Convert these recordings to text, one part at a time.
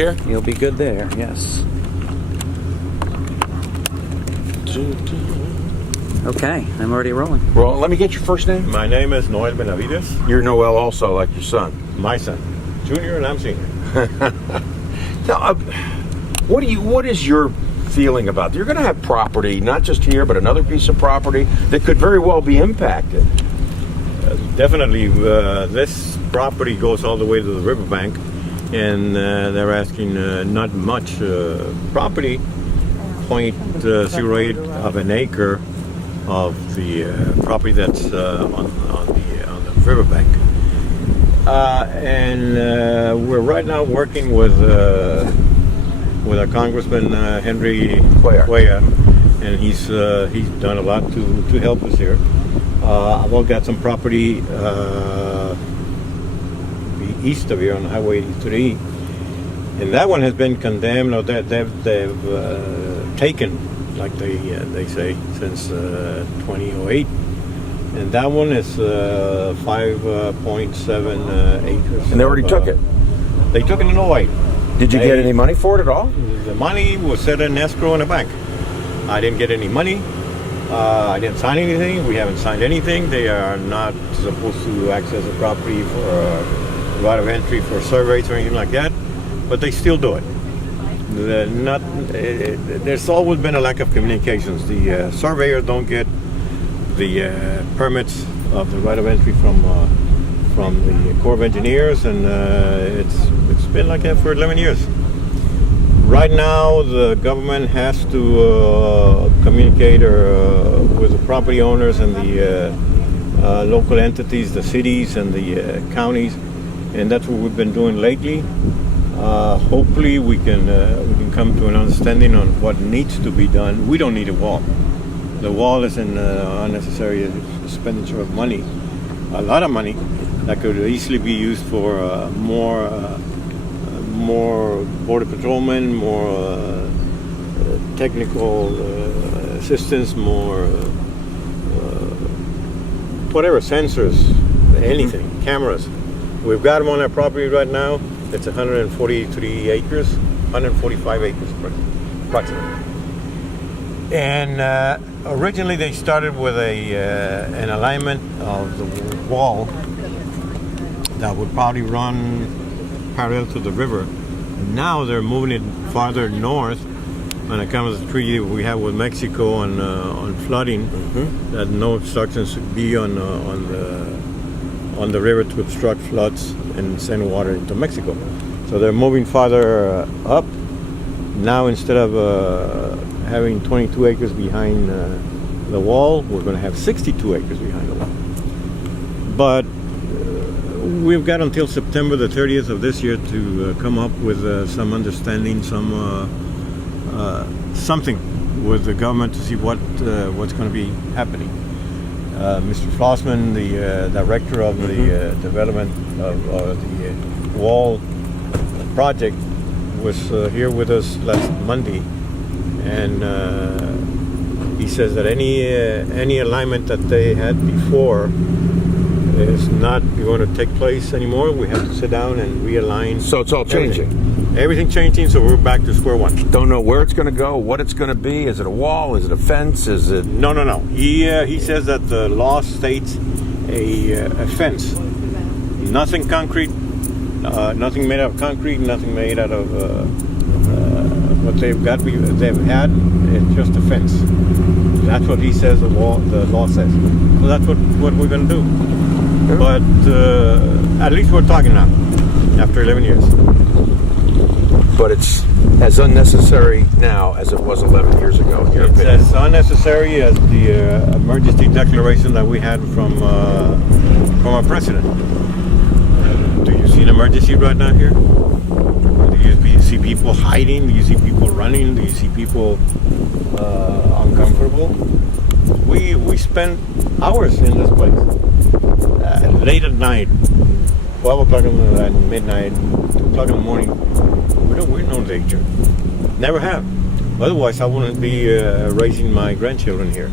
Here? You'll be good there, yes. Okay, I'm already rolling. Well, let me get your first name. My name is Noel Benevides. You're Noel also, like your son. My son. Junior and I'm senior. Now, what is your feeling about? You're going to have property, not just here, but another piece of property that could very well be impacted. Definitely, this property goes all the way to the riverbank, and they're asking not much property, 0.08 of an acre of the property that's on the riverbank. And we're right now working with our Congressman Henry Cuellar, and he's done a lot to help us here. I've all got some property east of here on Highway 83, and that one has been condemned, or they've taken, like they say, since 2008. And that one is 5.7 acres. And they already took it? They took it in 08. Did you get any money for it at all? The money was set in escrow in a bank. I didn't get any money. I didn't sign anything. We haven't signed anything. They are not supposed to access the property for right of entry for surveys or anything like that, but they still do it. There's always been a lack of communications. The surveyors don't get the permits of the right of entry from the Corps of Engineers, and it's been like that for 11 years. Right now, the government has to communicate with the property owners and the local entities, the cities and the counties, and that's what we've been doing lately. Hopefully, we can come to an understanding on what needs to be done. We don't need a wall. The wall is an unnecessary expenditure of money, a lot of money that could easily be used for more border patrolmen, more technical assistance, more whatever, sensors, anything, cameras. We've got them on our property right now. It's 143 acres, 145 acres approximately. And originally they started with an alignment of the wall that would probably run parallel to the river. Now they're moving it farther north on account of the treaty we have with Mexico on flooding, that no obstructions should be on the river to obstruct floods and send water into Mexico. So they're moving farther up. Now instead of having 22 acres behind the wall, we're going to have 62 acres behind the wall. But we've got until September the 30th of this year to come up with some understanding, something with the government to see what's going to be happening. Mr. Flossman, the director of the development of the wall project, was here with us last Monday, and he says that any alignment that they had before is not going to take place anymore. We have to sit down and realign. So it's all changing. Everything changing, so we're back to square one. Don't know where it's going to go, what it's going to be. Is it a wall? Is it a fence? Is it? No. He says that the law states a fence. Nothing concrete, nothing made out of concrete, nothing made out of what they've had. It's just a fence. That's what he says the law says. So that's what we're going to do. But at least we're talking now, after 11 years. But it's as unnecessary now as it was 11 years ago. It's as unnecessary as the emergency declaration that we had from our president. Do you see an emergency right now here? Do you see people hiding? Do you see people running? Do you see people uncomfortable? We spend hours in this place. Late at night, 12 o'clock at midnight, 2 o'clock in the morning, we're no danger. Never have. Otherwise, I wouldn't be raising my grandchildren here.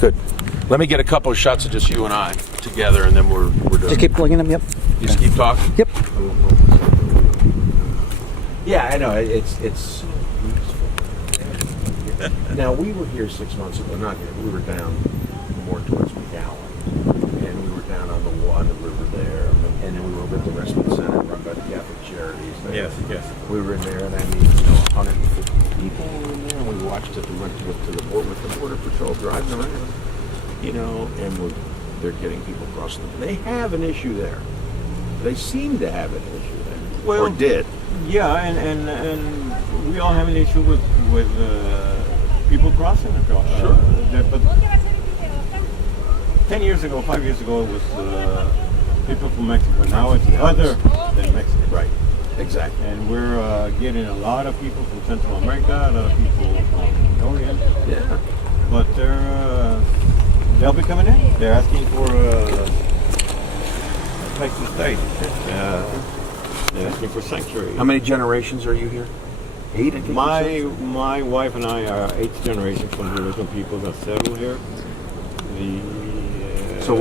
Good. Let me get a couple of shots of just you and I together, and then we're done. Just keep plugging them, yep. Just keep talking? Yep. I know it's. Now we were here 6 months ago. Not here. We were down more towards McAllen, and we were down on the river there, and then we were over at the Respite Center run by the Catholic Charities. Yes, yes. We were in there, and I mean, 150 people were in there, and we watched it. We went to the border with the Border Patrol driving around, and they're getting people crossing. They have an issue there. They seem to have an issue there, Well, or did. Yeah, and we all have an issue with people crossing across. Sure. But 10 years ago, 5 years ago, it was people from Mexico. Now it's other than Mexico. Right. Exactly. And we're getting a lot of people from Central America, a lot of people from the Orient. Yeah. But they'll be coming in. They're asking for a place to stay. They're asking for sanctuary. How many generations are you here? 8, I think. My wife and I are 8th generation from the original people that settled here. The